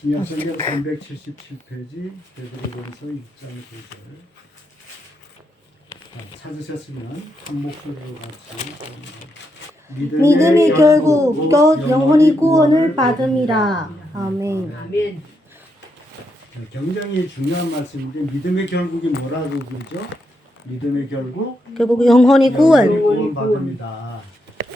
신약성경 377페이지 베드로전서 6장 9절 찾으셨으면 한 목소리로 같이 믿음의 결국 곧 영혼이 구원을 받음이라. 아멘. 아멘. 굉장히 중요한 말씀인데 믿음의 결국이 뭐라고 그러죠? 믿음의 결국 결국 영혼이 구원. 구원받음이다.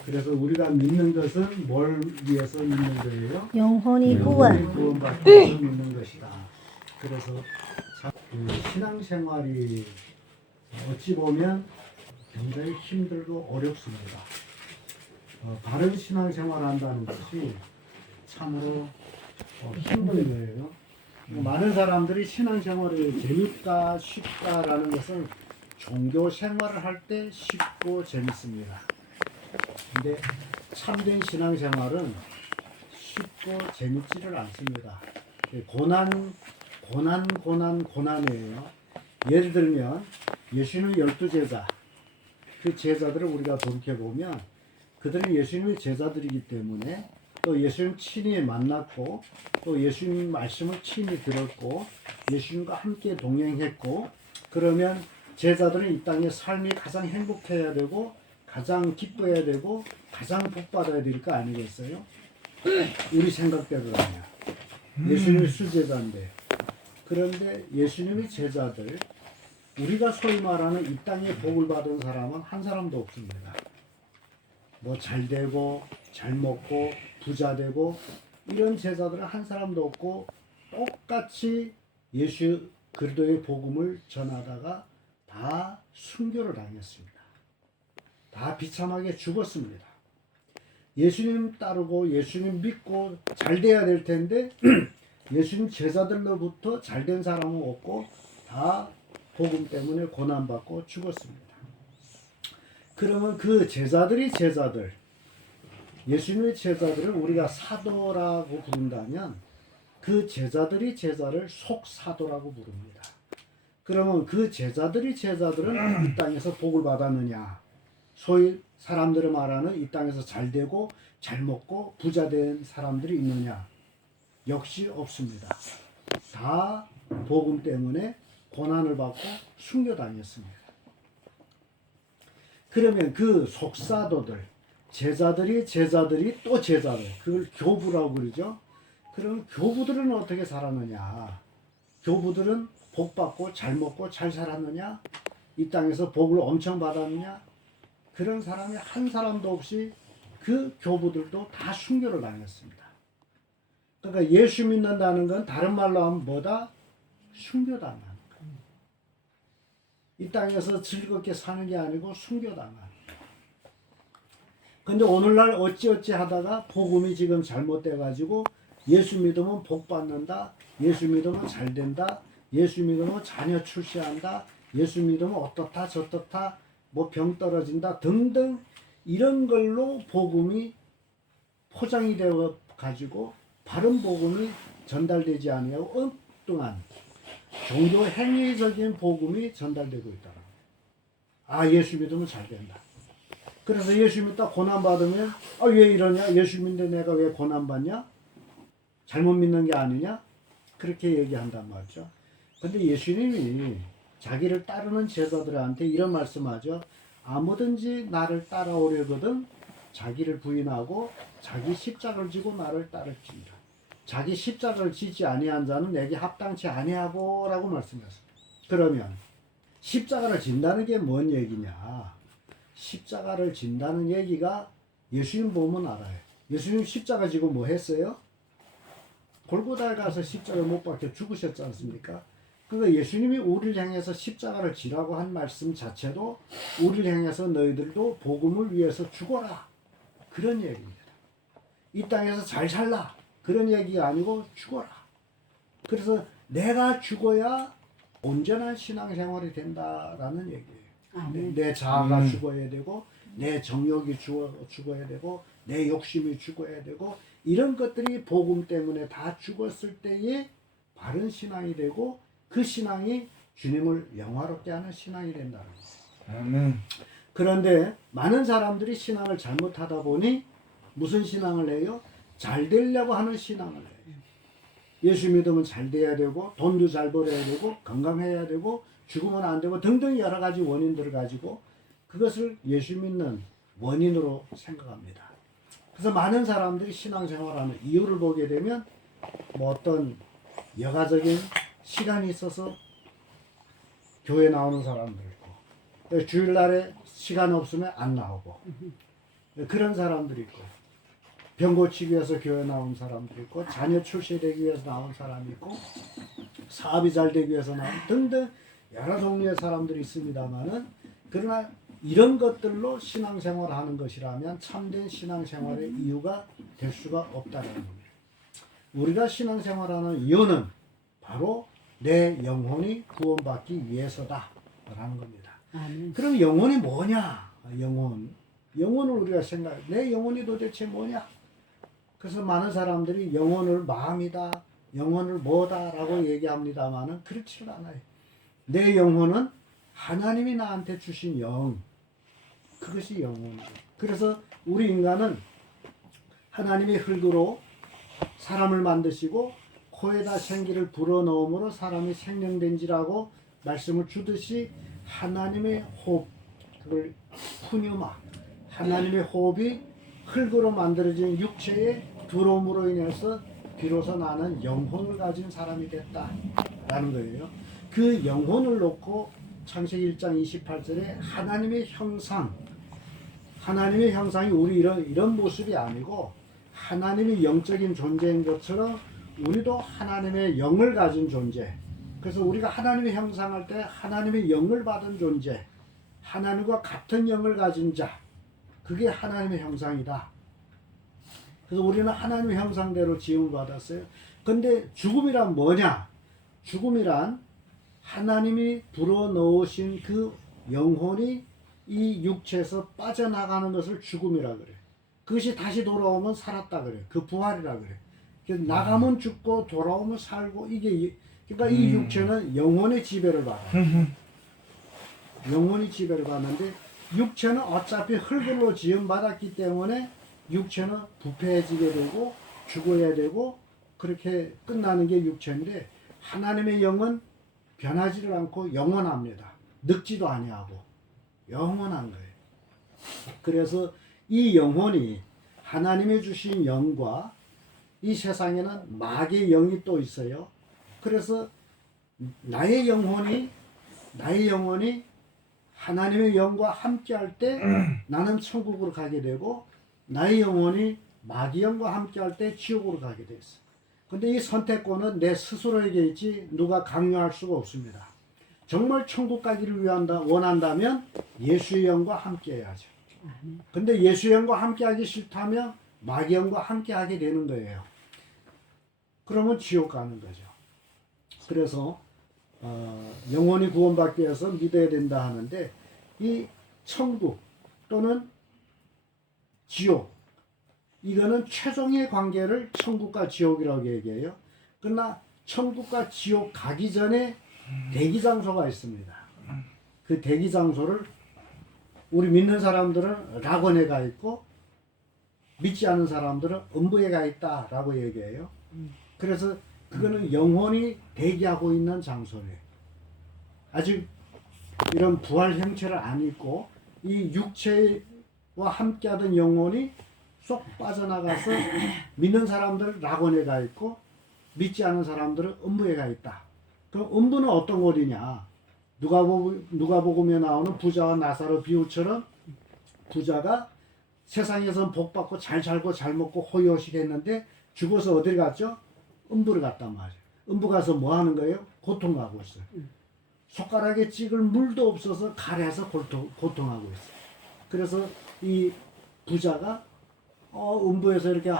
그래서 우리가 믿는 것은 뭘 위해서 믿는 거예요? 영혼이 구원. 구원받기 위해서 믿는 것이다. 그래서 참 신앙생활이 어찌 보면 굉장히 힘들고 어렵습니다. 바른 신앙생활 한다는 것이 참으로 힘든 거예요. 많은 사람들이 신앙생활이 재밌다, 쉽다라는 것은 종교 생활을 할 때 쉽고 재밌습니다. 근데 참된 신앙생활은 쉽고 재밌지를 않습니다. 고난이에요. 예를 들면 예수님의 12제자, 그 제자들을 우리가 돌이켜보면 그들은 예수님의 제자들이기 때문에 또 예수님 친히 만났고 또 예수님 말씀을 친히 들었고 예수님과 함께 동행했고, 그러면 제자들은 이 땅의 삶이 가장 행복해야 되고 가장 기뻐해야 되고 가장 복받아야 될 거 아니겠어요? 우리 생각대로라면 예수님이 수제자인데, 그런데 예수님의 제자들, 우리가 소위 말하는 이 땅에 복을 받은 사람은 한 사람도 없습니다. 뭐 잘 되고 잘 먹고 부자 되고 이런 제자들은 한 사람도 없고 똑같이 예수 그리스도의 복음을 전하다가 다 순교를 당했습니다. 다 비참하게 죽었습니다. 예수님 따르고 예수님 믿고 잘 돼야 될 텐데 예수님 제자들로부터 잘 된 사람은 없고 다 복음 때문에 고난받고 죽었습니다. 그러면 그 제자들이 제자들, 예수님의 제자들을 우리가 사도라고 부른다면 그 제자들이 제자를 속사도라고 부릅니다. 그러면 그 제자들이 제자들은 이 땅에서 복을 받았느냐? 소위 사람들이 말하는 이 땅에서 잘 되고 잘 먹고 부자 된 사람들이 있느냐? 역시 없습니다. 다 복음 때문에 고난을 받고 순교당했습니다. 그러면 그 속사도들, 제자들이 또 제자들, 그걸 교부라고 그러죠. 그럼 교부들은 어떻게 살았느냐? 교부들은 복 받고 잘 먹고 잘 살았느냐? 이 땅에서 복을 엄청 받았느냐? 그런 사람이 한 사람도 없이 그 교부들도 다 순교를 당했습니다. 그러니까 예수 믿는다는 건 다른 말로 하면 뭐다? 순교당하는 거예요. 이 땅에서 즐겁게 사는 게 아니고 순교당하는 거예요. 근데 오늘날 어찌어찌 하다가 복음이 지금 잘못돼가지고 예수 믿으면 복 받는다, 예수 믿으면 잘 된다, 예수 믿으면 자녀 출세한다, 예수 믿으면 어떻다 저떻다, 뭐 병 떨어진다 등등 이런 걸로 복음이 포장이 되어 가지고 바른 복음이 전달되지 않으려고 엉뚱한 종교 행위적인 복음이 전달되고 있다. 아, 예수 믿으면 잘 된다. 그래서 예수 믿다 고난 받으면 아, 왜 이러냐? 예수 믿는데 내가 왜 고난 받냐? 잘못 믿는 게 아니냐? 그렇게 얘기한단 말이죠. 근데 예수님이 자기를 따르는 제자들한테 이런 말씀하죠. 아무든지 나를 따라오려거든 자기를 부인하고 자기 십자가를 지고 나를 따를지니라. 자기 십자가를 지지 아니한 자는 내게 합당치 아니하고라고 말씀하셨어요. 그러면 십자가를 진다는 게 뭔 얘기냐? 십자가를 진다는 얘기가 예수님 보면 알아요. 예수님 십자가 지고 뭐 했어요? 골고다에 가서 십자가를 못 박혀 죽으셨지 않습니까? 그러니까 예수님이 우리를 향해서 십자가를 지라고 한 말씀 자체도 우리를 향해서 너희들도 복음을 위해서 죽어라, 그런 얘기입니다. 이 땅에서 잘 살라, 그런 얘기가 아니고 죽어라. 그래서 내가 죽어야 온전한 신앙생활이 된다라는 얘기예요. 내 자아가 죽어야 되고 내 정욕이 죽어야 되고 내 욕심이 죽어야 되고 이런 것들이 복음 때문에 다 죽었을 때에 바른 신앙이 되고 그 신앙이 주님을 영화롭게 하는 신앙이 된다는 거예요. 아멘. 그런데 많은 사람들이 신앙을 잘못하다 보니 무슨 신앙을 해요? 잘 되려고 하는 신앙을 해요. 예수 믿으면 잘 돼야 되고 돈도 잘 벌어야 되고 건강해야 되고 죽으면 안 되고 등등 여러 가지 원인들을 가지고 그것을 예수 믿는 원인으로 생각합니다. 그래서 많은 사람들이 신앙생활하는 이유를 보게 되면 뭐 어떤 여가적인 시간이 있어서 교회 나오는 사람들 있고 주일날에 시간 없으면 안 나오고 그런 사람들이 있고 병 고치기 위해서 교회 나온 사람들이 있고 자녀 출세되기 위해서 나온 사람이 있고 사업이 잘 되기 위해서 나온 등등 여러 종류의 사람들이 있습니다만은 그러나 이런 것들로 신앙생활을 하는 것이라면 참된 신앙생활의 이유가 될 수가 없다는 겁니다. 우리가 신앙생활하는 이유는 바로 내 영혼이 구원받기 위해서다라는 겁니다. 그럼 영혼이 뭐냐? 영혼을 우리가 내 영혼이 도대체 뭐냐? 그래서 많은 사람들이 영혼을 마음이다, 영혼을 뭐다라고 얘기합니다만은 그렇지 않아요. 내 영혼은 하나님이 나한테 주신 영, 그것이 영혼이에요. 그래서 우리 인간은 하나님의 흙으로 사람을 만드시고 코에다 생기를 불어넣음으로 사람이 생명된지라고 말씀을 주듯이 하나님의 호흡, 그걸 푸뉴마, 하나님의 호흡이 흙으로 만들어진 육체에 들어옴으로 인해서 비로소 나는 영혼을 가진 사람이 됐다라는 거예요. 그 영혼을 놓고 창세기 1장 28절에 하나님의 형상이 우리 이런 모습이 아니고 하나님이 영적인 존재인 것처럼 우리도 하나님의 영을 가진 존재. 그래서 우리가 하나님의 형상할 때 하나님의 영을 받은 존재, 하나님과 같은 영을 가진 자, 그게 하나님의 형상이다. 그래서 우리는 하나님의 형상대로 지음을 받았어요. 근데 죽음이란 뭐냐? 죽음이란 하나님이 불어넣으신 그 영혼이 이 육체에서 빠져나가는 것을 죽음이라 그래. 그것이 다시 돌아오면 살았다 그래. 그 부활이라 그래. 그래서 나가면 죽고 돌아오면 살고 그러니까 이 육체는 영혼의 지배를 받아. 영혼이 지배를 받는데 육체는 어차피 흙으로 지음받았기 때문에 육체는 부패해지게 되고 죽어야 되고 그렇게 끝나는 게 육체인데 하나님의 영은 변하지를 않고 영원합니다. 늙지도 아니하고 영원한 거예요. 그래서 이 영혼이 하나님이 주신 영과 이 세상에는 마귀의 영이 또 있어요. 그래서 나의 영혼이 하나님의 영과 함께 할 때 나는 천국으로 가게 되고 나의 영혼이 마귀 영과 함께 할 때 지옥으로 가게 됐어. 근데 이 선택권은 내 스스로에게 있지 누가 강요할 수가 없습니다. 정말 천국 가기를 원한다면 예수의 영과 함께 해야죠. 근데 예수의 영과 함께 하기 싫다면 마귀 영과 함께 하게 되는 거예요. 그러면 지옥 가는 거죠. 그래서 영혼이 구원받기 위해서 믿어야 된다 하는데 이 천국 또는 지옥 이거는 최종의 관계를 천국과 지옥이라고 얘기해요. 그러나 천국과 지옥 가기 전에 대기 장소가 있습니다. 그 대기 장소를 우리 믿는 사람들은 낙원에 가 있고 믿지 않은 사람들은 음부에 가 있다라고 얘기해요. 그래서 그거는 영혼이 대기하고 있는 장소래요. 아직 이런 부활 형체를 안 입고 이 육체와 함께하던 영혼이 쏙 빠져나가서 믿는 사람들은 낙원에 가 있고 믿지 않은 사람들은 음부에 가 있다. 그럼 음부는 어떤 곳이냐? 누가복음에 나오는 부자와 나사로 비유처럼 부자가 세상에선 복 받고 잘 살고 잘 먹고 호의호식 했는데 죽어서 어딜 갔죠? 음부를 갔단 말이에요. 음부 가서 뭐 하는 거예요? 고통하고 있어요. 손가락에 찍을 물도 없어서 가래서 고통하고 있어요. 그래서 이 부자가 음부에서 이렇게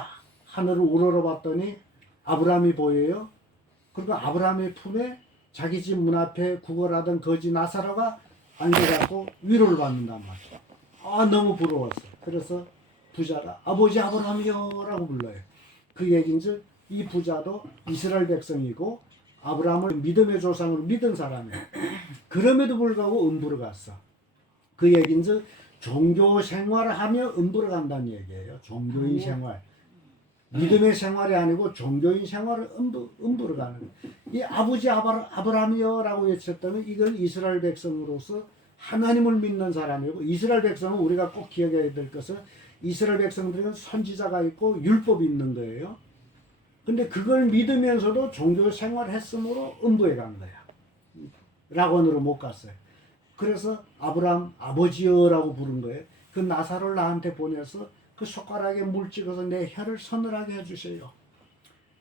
하늘을 우러러봤더니 아브라함이 보여요. 그리고 아브라함의 품에 자기 집 문 앞에 구걸하던 거지 나사로가 앉아갖고 위로를 받는단 말이에요. 너무 부러웠어. 그래서 부자가 아버지 아브라함이요 라고 불러요. 그 얘기인즉 이 부자도 이스라엘 백성이고 아브라함을 믿음의 조상으로 믿은 사람이에요. 그럼에도 불구하고 음부를 갔어. 그 얘기인즉 종교 생활을 하며 음부를 간다는 얘기예요. 종교인 생활. 믿음의 생활이 아니고 종교인 생활을 음부로 가는 거예요. 이 아버지 아브라함이여라고 외쳤다면 이건 이스라엘 백성으로서 하나님을 믿는 사람이고, 이스라엘 백성은 우리가 꼭 기억해야 될 것은 이스라엘 백성들은 선지자가 있고 율법이 있는 거예요. 근데 그걸 믿으면서도 종교 생활을 했으므로 음부에 간 거야. 락원으로 못 갔어요. 그래서 아브라함 아버지여라고 부른 거예요. 그 나사로를 나한테 보내서 그 손가락에 물 찍어서 내 혀를 서늘하게 해주세요.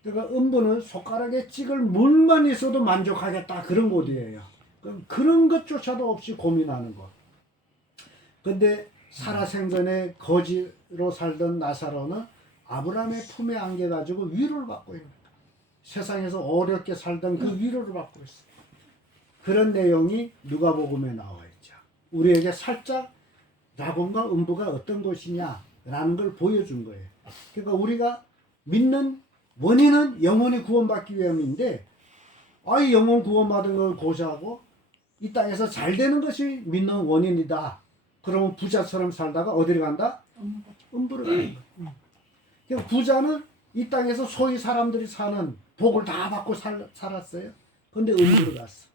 그러니까 음부는 손가락에 찍을 물만 있어도 만족하겠다, 그런 곳이에요. 그런 것조차도 없이 고민하는 것. 근데 살아생전에 거지로 살던 나사로는 아브라함의 품에 안겨가지고 위로를 받고 있는 거예요. 세상에서 어렵게 살던 그 위로를 받고 있어요. 그런 내용이 누가복음에 나와 있죠. 우리에게 살짝 락원과 음부가 어떤 것이냐라는 걸 보여준 거예요. 그러니까 우리가 믿는 원인은 영혼이 구원받기 위함인데, 아이 영혼 구원받은 걸 고사하고 이 땅에서 잘 되는 것이 믿는 원인이다. 그러면 부자처럼 살다가 어디를 간다? 음부를 가는 거예요. 그러니까 부자는 이 땅에서 소위 사람들이 사는 복을 다 받고 살았어요. 근데 음부를 갔어.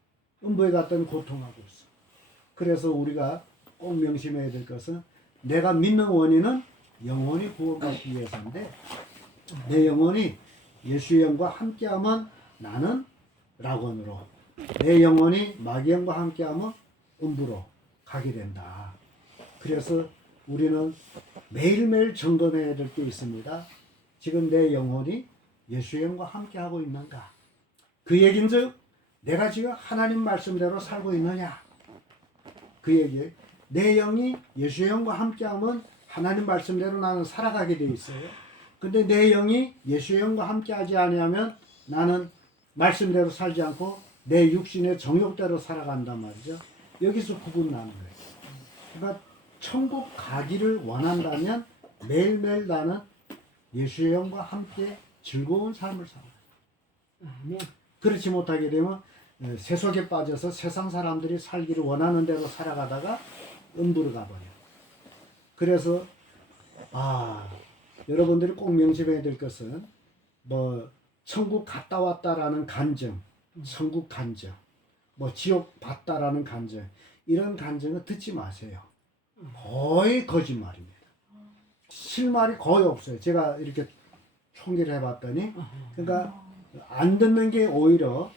음부에 갔더니 고통하고 있어. 그래서 우리가 꼭 명심해야 될 것은, 내가 믿는 원인은 영혼이 구원받기 위해서인데, 내 영혼이 예수의 영과 함께하면 나는 락원으로, 내 영혼이 마귀의 영과 함께하면 음부로 가게 된다. 그래서 우리는 매일매일 점검해야 될 게 있습니다. 지금 내 영혼이 예수의 영과 함께하고 있는가? 그 얘긴즉 내가 지금 하나님 말씀대로 살고 있느냐? 그 얘기예요. 내 영이 예수의 영과 함께하면 하나님 말씀대로 나는 살아가게 돼 있어요. 근데 내 영이 예수의 영과 함께하지 아니하면 나는 말씀대로 살지 않고 내 육신의 정욕대로 살아간단 말이죠. 여기서 구분나는 거예요. 그러니까 천국 가기를 원한다면 매일매일 나는 예수의 영과 함께 즐거운 삶을 살아요. 그렇지 못하게 되면 세속에 빠져서 세상 사람들이 살기를 원하는 대로 살아가다가 음부로 가버려요. 그래서 여러분들이 꼭 명심해야 될 것은, 천국 갔다 왔다라는 간증, 천국 간증, 지옥 봤다라는 간증, 이런 간증은 듣지 마세요. 거의 거짓말입니다. 실말이 거의 없어요. 제가 이렇게 총기를 해봤더니, 그러니까 안 듣는 게 오히려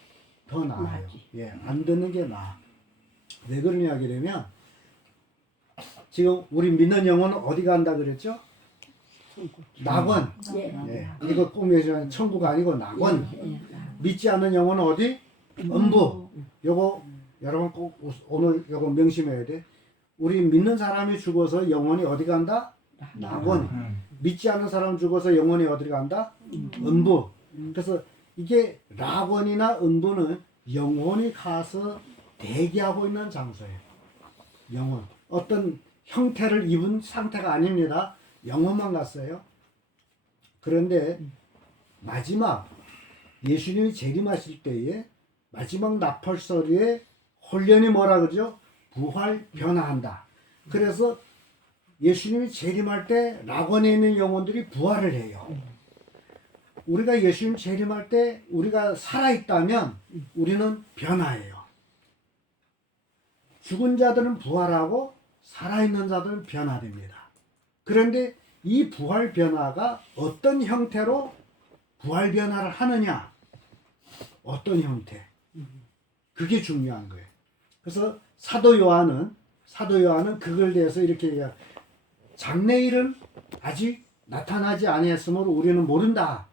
더 나아요. 예, 안 듣는 게 나아. 왜 그러냐 하게 되면, 지금 우리 믿는 영혼은 어디 간다 그랬죠? 낙원. 예, 이거 꼭 명심하세요. 천국 아니고 낙원. 믿지 않는 영혼은 어디? 음부. 요거 여러분 꼭 오늘 요거 명심해야 돼. 우리 믿는 사람이 죽어서 영혼이 어디 간다? 낙원. 믿지 않는 사람 죽어서 영혼이 어디 간다? 음부. 그래서 이게 낙원이나 음부는 영혼이 가서 대기하고 있는 장소예요. 영혼. 어떤 형태를 입은 상태가 아닙니다. 영혼만 갔어요. 그런데 마지막 예수님이 재림하실 때에 마지막 나팔소리에 홀련히 뭐라 그러죠? 부활 변화한다. 그래서 예수님이 재림할 때 낙원에 있는 영혼들이 부활을 해요. 우리가 예수님 재림할 때 우리가 살아있다면 우리는 변화해요. 죽은 자들은 부활하고 살아있는 자들은 변화됩니다. 그런데 이 부활 변화가 어떤 형태로 부활 변화를 하느냐? 어떤 형태? 그게 중요한 거예요. 그래서 사도 요한은 그걸 대해서 이렇게 얘기해요. 장래일은 아직 나타나지 아니했으므로 우리는 모른다.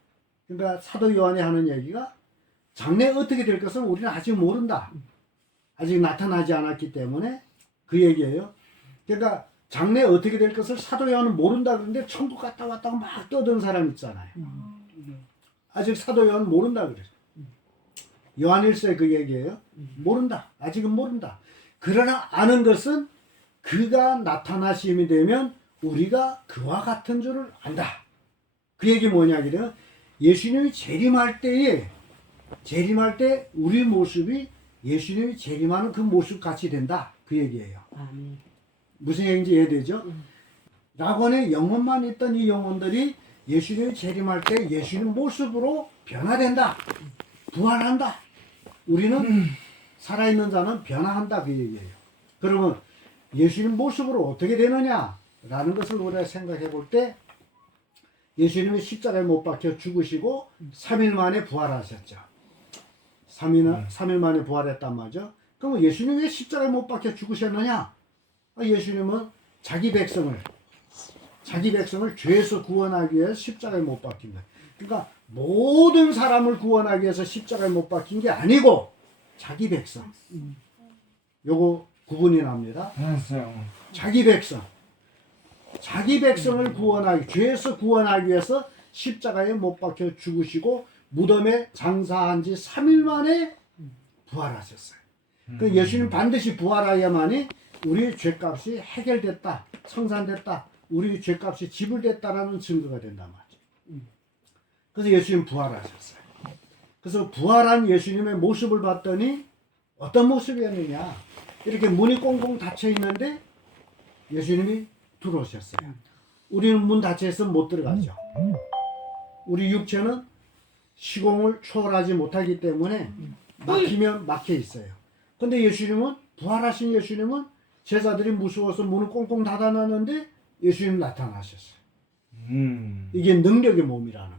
그러니까 사도 요한이 하는 얘기가 장래 어떻게 될 것은 우리는 아직 모른다. 아직 나타나지 않았기 때문에 그 얘기예요. 그러니까 장래 어떻게 될 것을 사도 요한은 모른다 그러는데 천국 갔다 왔다고 막 떠드는 사람 있잖아요. 아직 사도 요한은 모른다 그래요. 요한일서에 그 얘기예요. 모른다. 아직은 모른다. 그러나 아는 것은 그가 나타나심이 되면 우리가 그와 같은 줄을 안다. 그 얘기 뭐냐 그래요? 예수님이 재림할 때 우리 모습이 예수님이 재림하는 그 모습 같이 된다. 그 얘기예요. 무슨 얘기인지 이해되죠? 낙원에 영혼만 있던 이 영혼들이 예수님이 재림할 때 예수님 모습으로 변화된다. 부활한다. 우리는 살아있는 자는 변화한다 그 얘기예요. 그러면 예수님 모습으로 어떻게 되느냐라는 것을 우리가 생각해 볼 때 예수님이 십자가에 못 박혀 죽으시고 3일 만에 부활하셨죠. 3일 만에 부활했단 말이죠. 그럼 예수님이 왜 십자가에 못 박혀 죽으셨느냐? 예수님은 자기 백성을 죄에서 구원하기 위해서 십자가에 못 박힌 거예요. 그러니까 모든 사람을 구원하기 위해서 십자가에 못 박힌 게 아니고 자기 백성. 요거 구분이 납니다. 자기 백성을 구원하기, 죄에서 구원하기 위해서 십자가에 못 박혀 죽으시고 무덤에 장사한 지 3일 만에 부활하셨어요. 그 예수님 반드시 부활하야만이 우리 죄값이 해결됐다, 청산됐다, 우리 죄값이 지불됐다라는 증거가 된단 말이죠. 그래서 예수님 부활하셨어요. 그래서 부활한 예수님의 모습을 봤더니 어떤 모습이었느냐? 이렇게 문이 꽁꽁 닫혀 있는데 예수님이 들어오셨어요. 우리는 문 닫혀 있으면 못 들어가죠. 우리 육체는 시공을 초월하지 못하기 때문에 막히면 막혀 있어요. 근데 예수님은, 부활하신 예수님은 제자들이 무서워서 문을 꽁꽁 닫아놨는데 예수님 나타나셨어요. 이게 능력의 몸이라는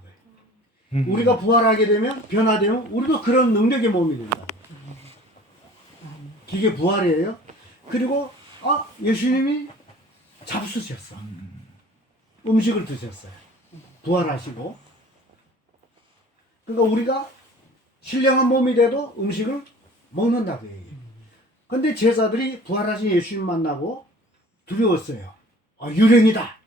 거예요. 우리가 부활하게 되면, 변화되면 우리도 그런 능력의 몸이 된다. 이게 부활이에요. 그리고 예수님이 잡수셨어. 음식을 드셨어요. 부활하시고. 그러니까 우리가 신령한 몸이 돼도 음식을 먹는다고 얘기해요. 근데 제자들이 부활하신 예수님 만나고 두려웠어요. 유령이다.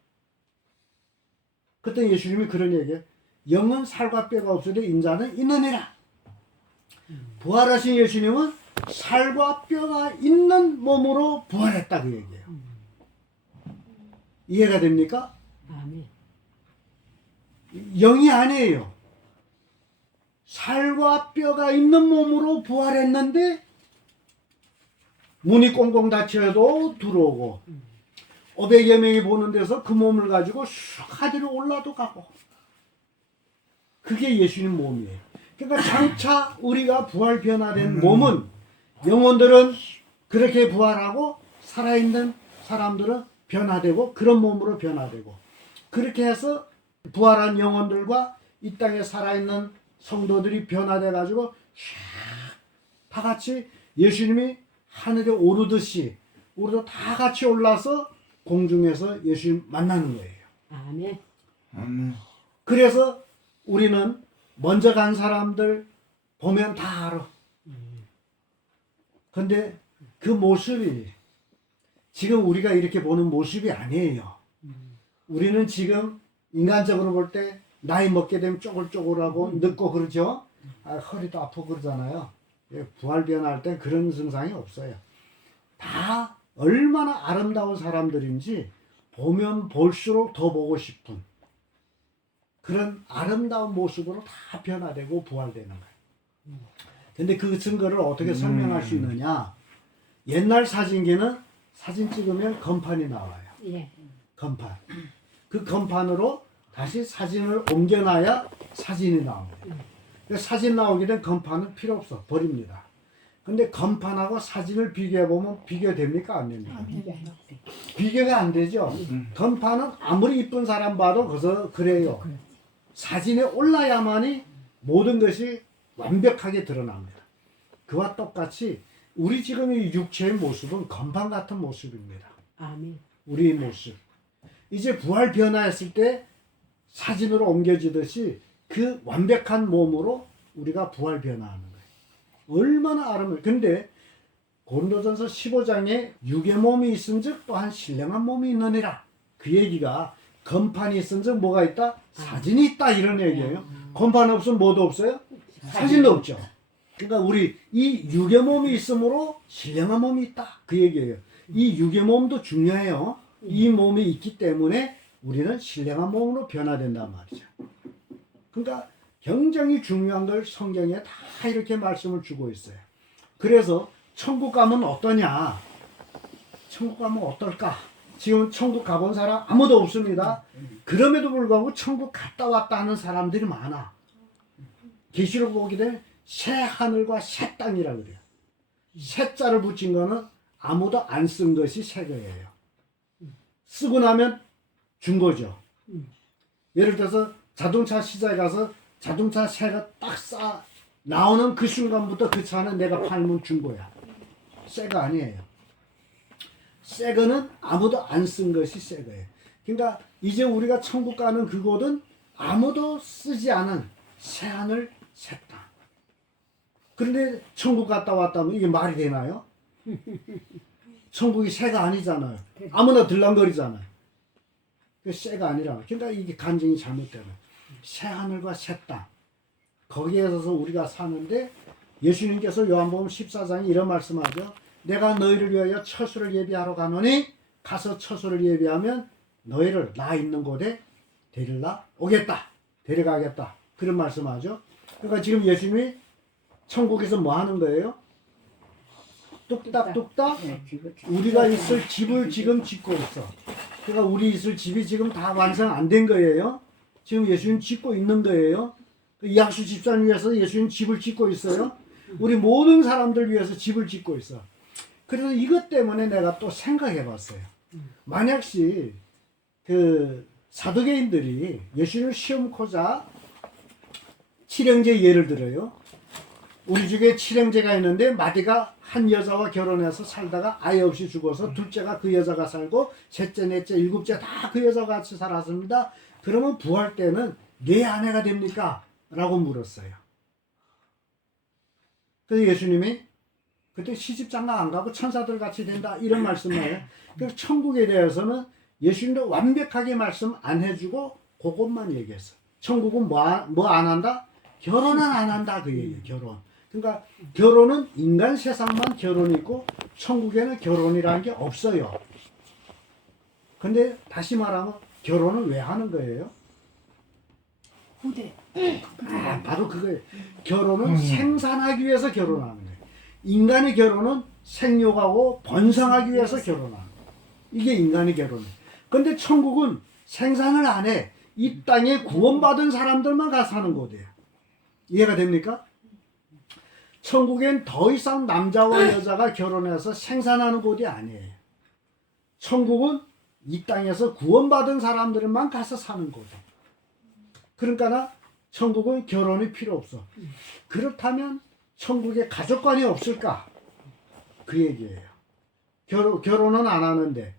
그때 예수님이 그런 얘기해요. 영은 살과 뼈가 없으되 인자는 있느니라. 부활하신 예수님은 살과 뼈가 있는 몸으로 부활했다 그 얘기예요. 이해가 됩니까? 아멘. 영이 아니에요. 살과 뼈가 있는 몸으로 부활했는데 문이 꽁꽁 닫혀도 들어오고 500여 명이 보는 데서 그 몸을 가지고 쑥 하늘로 올라도 가고. 그게 예수님 몸이에요. 그러니까 장차 우리가 부활 변화된 몸은, 영혼들은 그렇게 부활하고 살아있는 사람들은 변화되고 그런 몸으로 변화되고, 그렇게 해서 부활한 영혼들과 이 땅에 살아있는 성도들이 변화돼 가지고 다 같이 예수님이 하늘에 오르듯이 우리도 다 같이 올라서 공중에서 예수님 만나는 거예요. 아멘. 그래서 우리는 먼저 간 사람들 보면 다 알아. 근데 그 모습이 지금 우리가 이렇게 보는 모습이 아니에요. 우리는 지금 인간적으로 볼 때 나이 먹게 되면 쪼글쪼글하고 늙고 그러죠. 허리도 아프고 그러잖아요. 부활 변화할 땐 그런 증상이 없어요. 다 얼마나 아름다운 사람들인지 보면 볼수록 더 보고 싶은 그런 아름다운 모습으로 다 변화되고 부활되는 거예요. 근데 그 증거를 어떻게 설명할 수 있느냐? 옛날 사진기는 사진 찍으면 건판이 나와요. 예. 건판. 그 건판으로 다시 사진을 옮겨놔야 사진이 나옵니다. 사진 나오게 된 건판은 필요 없어. 버립니다. 근데 건판하고 사진을 비교해보면 비교됩니까? 안 됩니까? 비교가 안 되죠. 건판은 아무리 이쁜 사람 봐도 거기서 그래요. 사진에 올라야만이 모든 것이 완벽하게 드러납니다. 그와 똑같이 우리 지금 이 육체의 모습은 건판 같은 모습입니다. 아멘. 우리의 모습. 이제 부활 변화했을 때 사진으로 옮겨지듯이 그 완벽한 몸으로 우리가 부활 변화하는 거예요. 얼마나 아름다워요. 근데 고린도전서 15장에 육의 몸이 있은즉 또한 신령한 몸이 있느니라. 그 얘기가 건판이 있은즉 뭐가 있다? 사진이 있다 이런 얘기예요. 건판 없으면 뭐도 없어요? 사진도 없죠. 그러니까 우리 이 육의 몸이 있으므로 신령한 몸이 있다 그 얘기예요. 이 육의 몸도 중요해요. 이 몸이 있기 때문에 우리는 신령한 몸으로 변화된단 말이죠. 그러니까 굉장히 중요한 걸 성경에 다 이렇게 말씀을 주고 있어요. 그래서 천국 가면 어떠냐? 천국 가면 어떨까? 지금 천국 가본 사람 아무도 없습니다. 그럼에도 불구하고 천국 갔다 왔다 하는 사람들이 많아. 계시록 보게 되면 새 하늘과 새 땅이라 그래요. 새 자를 붙인 거는 아무도 안 쓴 것이 새 거예요. 쓰고 나면 준 거죠. 예를 들어서 자동차 시장에 가서 자동차 새가 딱 싸 나오는 그 순간부터 그 차는 내가 팔면 준 거야. 새가 아니에요. 새 거는 아무도 안 쓴 것이 새 거예요. 그러니까 이제 우리가 천국 가는 그곳은 아무도 쓰지 않은 새 하늘 새 땅. 그런데 천국 갔다 왔다면 이게 말이 되나요? 천국이 새가 아니잖아요. 아무나 들랑거리잖아요. 그 새가 아니라. 그러니까 이게 간증이 잘못되는 거예요. 새 하늘과 새 땅. 거기에서 우리가 사는데 예수님께서 요한복음 14장에 이런 말씀하죠. 내가 너희를 위하여 처소를 예비하러 가노니 가서 처소를 예비하면 너희를 나 있는 곳에 데리러 오겠다. 데려가겠다. 그런 말씀하죠. 그러니까 지금 예수님이 천국에서 뭐 하는 거예요? 뚝딱뚝딱 우리가 있을 집을 지금 짓고 있어. 그러니까 우리 있을 집이 지금 다 완성 안 된 거예요. 지금 예수님 짓고 있는 거예요. 이학수 집사님 위해서 예수님 집을 짓고 있어요. 우리 모든 사람들 위해서 집을 짓고 있어. 그래서 이것 때문에 내가 또 생각해 봤어요. 만약시 그 사두개인들이 예수님을 시험코자 칠형제 예를 들어요. 우리 중에 칠형제가 있는데 마디가 한 여자와 결혼해서 살다가 아예 없이 죽어서 둘째가 그 여자가 살고 셋째, 넷째, 일곱째 다 그 여자가 같이 살았습니다. 그러면 부활 때는 내 아내가 됩니까? 라고 물었어요. 그래서 예수님이 그때 시집장가 안 가고 천사들 같이 된다 이런 말씀이에요. 그래서 천국에 대해서는 예수님도 완벽하게 말씀 안 해주고 그것만 얘기했어. 천국은 뭐 안 한다? 결혼은 안 한다 그 얘기예요. 결혼. 그러니까 결혼은 인간 세상만 결혼이 있고 천국에는 결혼이라는 게 없어요. 근데 다시 말하면 결혼은 왜 하는 거예요? 후대. 바로 그거예요. 결혼은 생산하기 위해서 결혼하는 거예요. 인간의 결혼은 생육하고 번성하기 위해서 결혼하는 거예요. 이게 인간의 결혼이에요. 근데 천국은 생산을 안 해. 이 땅에 구원받은 사람들만 가서 사는 곳이에요. 이해가 됩니까? 천국엔 더 이상 남자와 여자가 결혼해서 생산하는 곳이 아니에요. 천국은 이 땅에서 구원받은 사람들만 가서 사는 곳이에요. 그러니까 천국은 결혼이 필요 없어. 그렇다면 천국에 가족관이 없을까? 그 얘기예요. 결혼은 안 하는데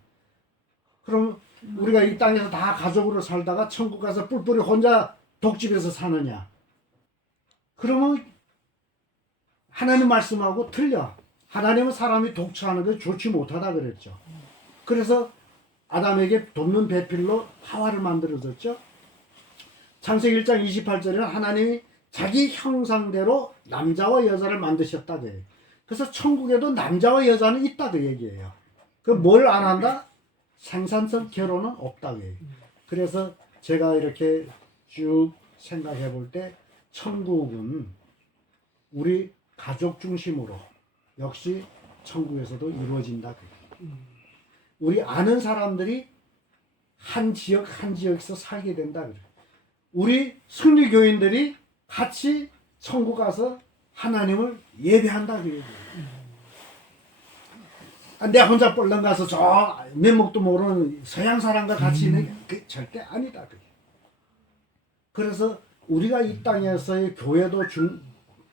그럼 우리가 이 땅에서 다 가족으로 살다가 천국 가서 뿔뿔이 혼자 독집에서 사느냐? 그러면 하나님 말씀하고 틀려. 하나님은 사람이 독처하는 게 좋지 못하다 그랬죠. 그래서 아담에게 돕는 배필로 하와를 만들어줬죠. 창세기 1장 28절에는 하나님이 자기 형상대로 남자와 여자를 만드셨다 그래요. 그래서 천국에도 남자와 여자는 있다 그 얘기예요. 그 뭘 안 한다? 생산성 결혼은 없다 그 얘기예요. 그래서 제가 이렇게 쭉 생각해 볼 때 천국은 우리 가족 중심으로 역시 천국에서도 이루어진다 그 얘기예요. 우리 아는 사람들이 한 지역에서 살게 된다 그래요. 우리 승리교인들이 같이 천국 가서 하나님을 예배한다 그 얘기예요. 내가 혼자 뻘렁 가서 저 면목도 모르는 서양 사람과 같이 있는 게 절대 아니다. 그게. 그래서 우리가 이 땅에서의 교회도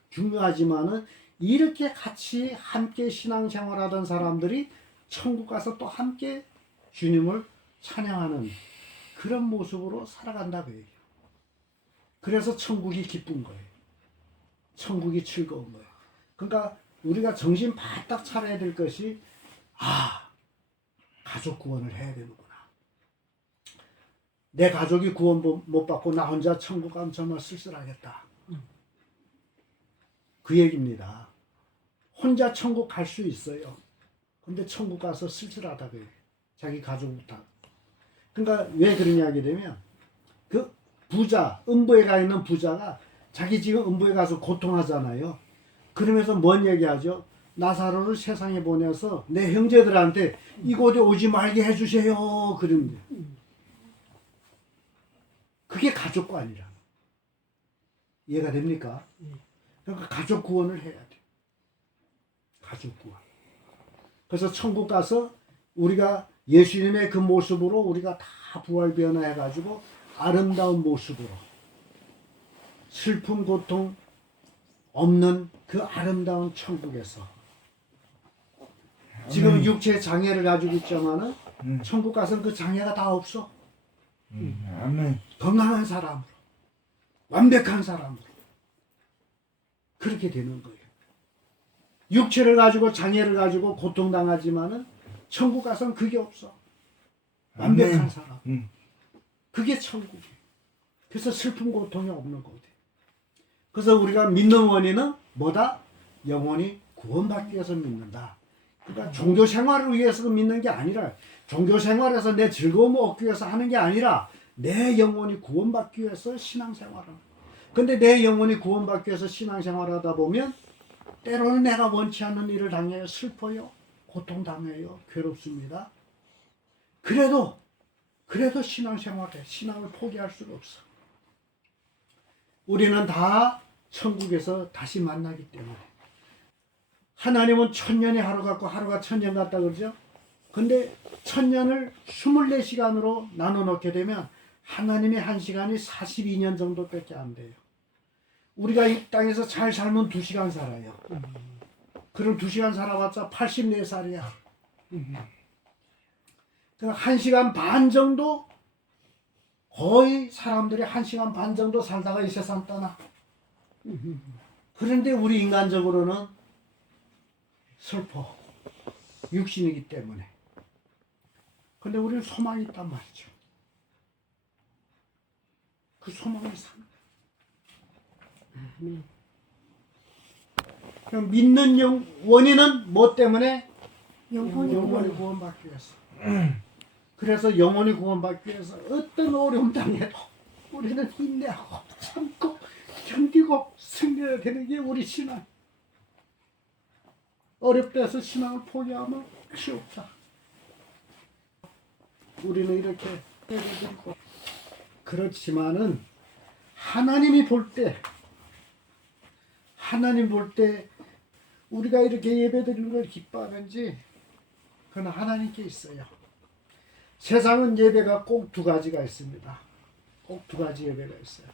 중요하지만은 이렇게 같이 함께 신앙생활하던 사람들이 천국 가서 또 함께 주님을 찬양하는 그런 모습으로 살아간다 그 얘기예요. 그래서 천국이 기쁜 거예요. 천국이 즐거운 거예요. 그러니까 우리가 정신 바짝 차려야 될 것이 가족 구원을 해야 되는구나. 내 가족이 구원 못 받고 나 혼자 천국 가면 정말 쓸쓸하겠다. 그 얘기입니다. 혼자 천국 갈 수 있어요. 근데 천국 가서 쓸쓸하다 그래요. 자기 가족부터. 그러니까 왜 그런 이야기 되면 그 부자, 음부에 가 있는 부자가 자기 지금 음부에 가서 고통하잖아요. 그러면서 뭔 얘기하죠? 나사로를 세상에 보내서 내 형제들한테 이곳에 오지 말게 해주세요. 그럽니다. 그게 가족관이라. 이해가 됩니까? 그러니까 가족 구원을 해야 돼. 가족 구원. 그래서 천국 가서 우리가 예수님의 그 모습으로 우리가 다 부활 변화해가지고 아름다운 모습으로 슬픔 고통 없는 그 아름다운 천국에서 지금 육체 장애를 가지고 있지만은 천국 가서는 그 장애가 다 없어. 아멘. 건강한 사람으로 완벽한 사람으로 그렇게 되는 거예요. 육체를 가지고 장애를 가지고 고통당하지만은 천국 가서는 그게 없어. 완벽한 아멘. 사람. 그게 천국이에요. 그래서 슬픔 고통이 없는 거거든. 그래서 우리가 믿는 원인은 뭐다? 영원히 구원받기 위해서 믿는다. 그러니까 종교 생활을 위해서 믿는 게 아니라 종교 생활에서 내 즐거움을 얻기 위해서 하는 게 아니라 내 영혼이 구원받기 위해서 신앙생활을. 근데 내 영혼이 구원받기 위해서 신앙생활을 하다 보면 때로는 내가 원치 않는 일을 당해요. 슬퍼요. 고통당해요. 괴롭습니다. 그래도 신앙생활에 신앙을 포기할 수가 없어. 우리는 다 천국에서 다시 만나기 때문에. 하나님은 1000년이 하루 같고 하루가 1000년 같다 그러죠. 근데 1000년을 24시간으로 나눠 놓게 되면 하나님의 1시간이 42년 정도밖에 안 돼요. 우리가 이 땅에서 잘 살면 2시간 살아요. 그럼 2시간 살아봤자 84살이야. 그러니까 1시간 반 정도 거의 사람들이 1시간 반 정도 살다가 이 세상 떠나. 그런데 우리 인간적으로는 슬퍼. 육신이기 때문에. 근데 우리는 소망이 있단 말이죠. 그 소망이 산 거야. 그럼 믿는 원인은 뭐 때문에? 영혼이 영원히 구원. 구원받기 위해서. 그래서 영원히 구원받기 위해서 어떤 어려움 당해도 우리는 인내하고 참고 견디고 승리해야 되는 게 우리 신앙. 어렵다 해서 신앙을 포기하면 끝이 없다. 우리는 이렇게 해드리고 그렇지만은 하나님 볼 때 우리가 이렇게 예배드리는 걸 기뻐하는지 그건 하나님께 있어요. 세상은 예배가 꼭 2가지가 있습니다. 꼭 2가지 예배가 있어요.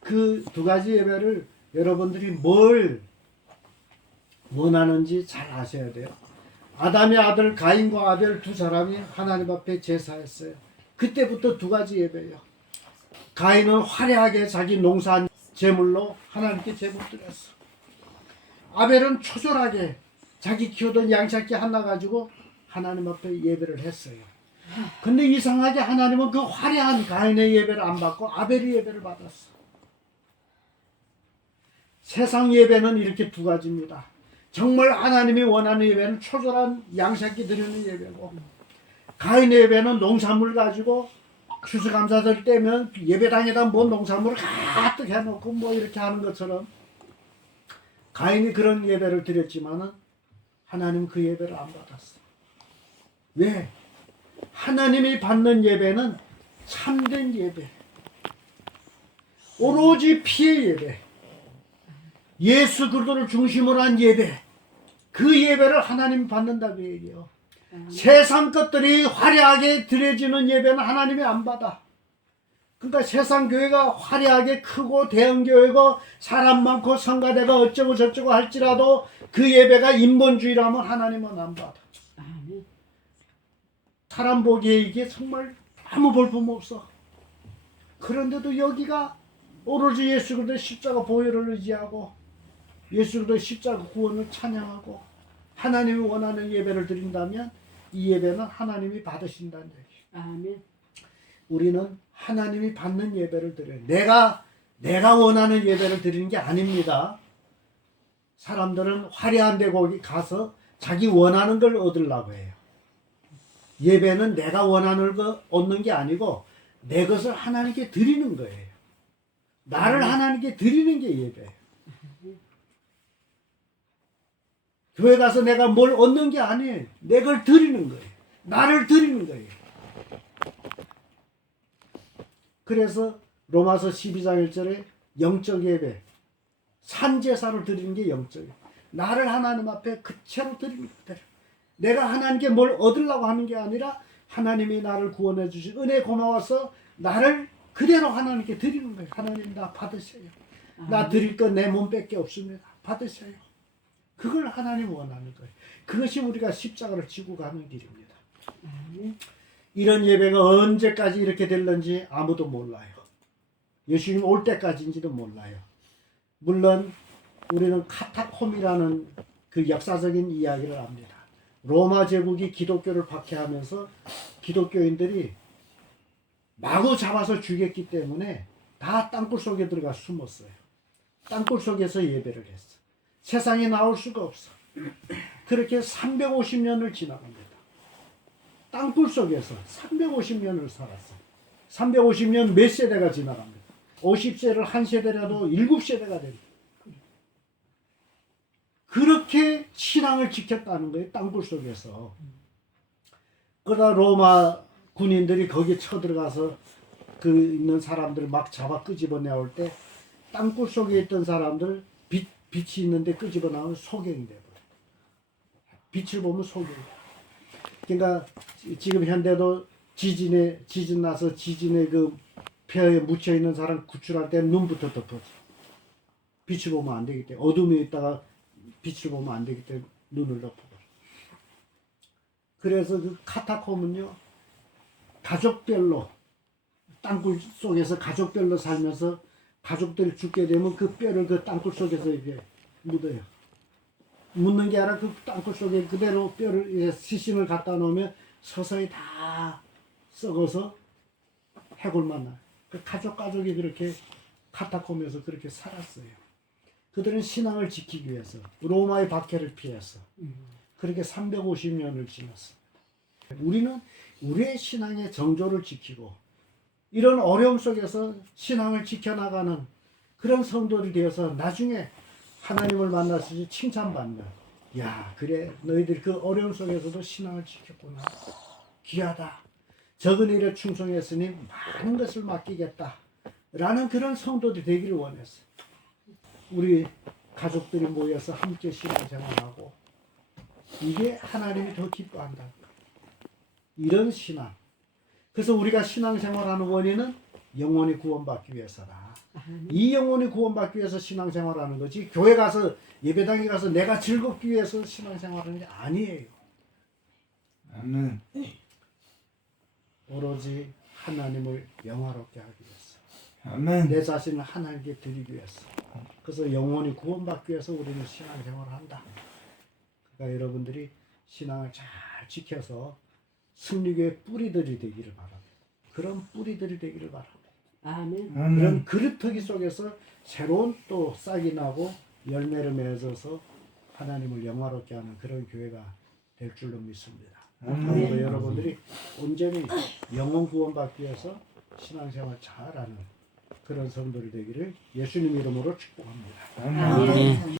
그 2가지 예배를 여러분들이 뭘 원하는지 잘 아셔야 돼요. 아담의 아들 가인과 아벨 2사람이 하나님 앞에 제사했어요. 그때부터 2가지 예배예요. 가인은 화려하게 자기 농사한 제물로 하나님께 제물 드렸어. 아벨은 초절하게 자기 키우던 양새끼 하나 가지고 하나님 앞에 예배를 했어요. 근데 이상하게 하나님은 그 화려한 가인의 예배를 안 받고 아벨의 예배를 받았어. 세상 예배는 이렇게 2가지입니다. 정말 하나님이 원하는 예배는 초절한 양새끼 드리는 예배고, 가인의 예배는 농산물 가지고 추수감사절 때면 예배당에다 뭐 농산물을 가득 해놓고 뭐 이렇게 하는 것처럼 가인이 그런 예배를 드렸지만은 하나님 그 예배를 안 받았어. 왜? 하나님이 받는 예배는 참된 예배, 오로지 피의 예배, 예수 그리스도를 중심으로 한 예배, 그 예배를 하나님이 받는다고 얘기해요. 세상 것들이 화려하게 드려지는 예배는 하나님이 안 받아. 그러니까 세상 교회가 화려하게 크고 대형 교회고 사람 많고 성가대가 어쩌고 저쩌고 할지라도 그 예배가 인본주의라면 하나님은 안 받아. 사람 보기에 이게 정말 아무 볼품 없어. 그런데도 여기가 오로지 예수 그리스도의 십자가 보혈을 의지하고 예수 그리스도의 십자가 구원을 찬양하고 하나님이 원하는 예배를 드린다면 이 예배는 하나님이 받으신다는 얘기. 아멘. 우리는 하나님이 받는 예배를 드려요. 내가 원하는 예배를 드리는 게 아닙니다. 사람들은 화려한 데 거기 가서 자기 원하는 걸 얻으려고 해요. 예배는 내가 원하는 거 얻는 게 아니고 내 것을 하나님께 드리는 거예요. 나를 하나님께 드리는 게 예배예요. 교회 가서 내가 뭘 얻는 게 아니에요. 내 걸 드리는 거예요. 나를 드리는 거예요. 그래서 로마서 12장 1절에 영적 예배, 산제사를 드리는 게 영적이에요. 나를 하나님 앞에 그채로 드리는 거예요. 내가 하나님께 뭘 얻으려고 하는 게 아니라 하나님이 나를 구원해 주신 은혜 고마워서 나를 그대로 하나님께 드리는 거예요. 하나님 나 받으세요. 나 드릴 건 내 몸밖에 없습니다. 받으세요. 그걸 하나님 원하는 거예요. 그것이 우리가 십자가를 지고 가는 길입니다. 이런 예배가 언제까지 이렇게 될는지 아무도 몰라요. 예수님 올 때까지인지도 몰라요. 물론 우리는 카타콤이라는 그 역사적인 이야기를 압니다. 로마 제국이 기독교를 박해하면서 기독교인들이 마구 잡아서 죽였기 때문에 다 땅굴 속에 들어가 숨었어요. 땅굴 속에서 예배를 했어. 세상에 나올 수가 없어. 그렇게 350년을 지나갑니다. 땅굴 속에서 350년을 살았어. 350년 몇 세대가 지나갑니다. 50세를 한 세대라도 7세대가 됩니다. 그렇게 신앙을 지켰다는 거예요. 땅굴 속에서. 그러다 로마 군인들이 거기에 쳐들어가서 그 있는 사람들을 막 잡아 끄집어 내올 때 땅굴 속에 있던 사람들 빛이 있는데 끄집어 나오면 소경이 돼버려요. 빛을 보면 소경이 돼요. 그러니까 지금 현대도 지진 나서 지진에 그 폐에 묻혀 있는 사람 구출할 때 눈부터 덮어져. 빛을 보면 안 되기 때문에 어둠에 있다가 빛을 보면 안 되기 때문에 눈을 덮어버려. 그래서 그 카타콤은요 가족별로 땅굴 속에서 가족별로 살면서 가족들이 죽게 되면 그 뼈를 그 땅굴 속에서 이렇게 묻어요. 묻는 게 아니라 그 땅굴 속에 그대로 뼈를 시신을 갖다 놓으면 서서히 다 썩어서 해골만 나요. 그 가족이 그렇게 카타콤에서 그렇게 살았어요. 그들은 신앙을 지키기 위해서 로마의 박해를 피해서 그렇게 350년을 지났어요. 우리는 우리의 신앙의 정조를 지키고 이런 어려움 속에서 신앙을 지켜나가는 그런 성도들이 되어서 나중에 하나님을 만나서 칭찬받는, 야 그래 너희들 그 어려움 속에서도 신앙을 지켰구나, 귀하다, 적은 일에 충성했으니 많은 것을 맡기겠다 라는 그런 성도들이 되기를 원했어요. 우리 가족들이 모여서 함께 신앙생활하고 이게 하나님이 더 기뻐한다. 이런 신앙. 그래서 우리가 신앙생활하는 원인은 영혼이 구원받기 위해서다. 이 영혼이 구원받기 위해서 신앙생활하는 거지 교회 가서 예배당에 가서 내가 즐겁기 위해서 신앙생활하는 게 아니에요. 아멘. 오로지 하나님을 영화롭게 하기 위해서. 아멘. 내 자신을 하나님께 드리기 위해서. 그래서 영혼이 구원받기 위해서 우리는 신앙생활을 한다. 그러니까 여러분들이 신앙을 잘 지켜서 승리교의 뿌리들이 되기를 바랍니다. 그런 뿌리들이 되기를 바랍니다. 아멘. 그런 그릇터기 속에서 새로운 또 싹이 나고 열매를 맺어서 하나님을 영화롭게 하는 그런 교회가 될 줄로 믿습니다. 그리고 여러분들이 온전히 영혼 구원받기 위해서 신앙생활 잘하는 그런 성도들이 되기를 예수님 이름으로 축복합니다. 아멘.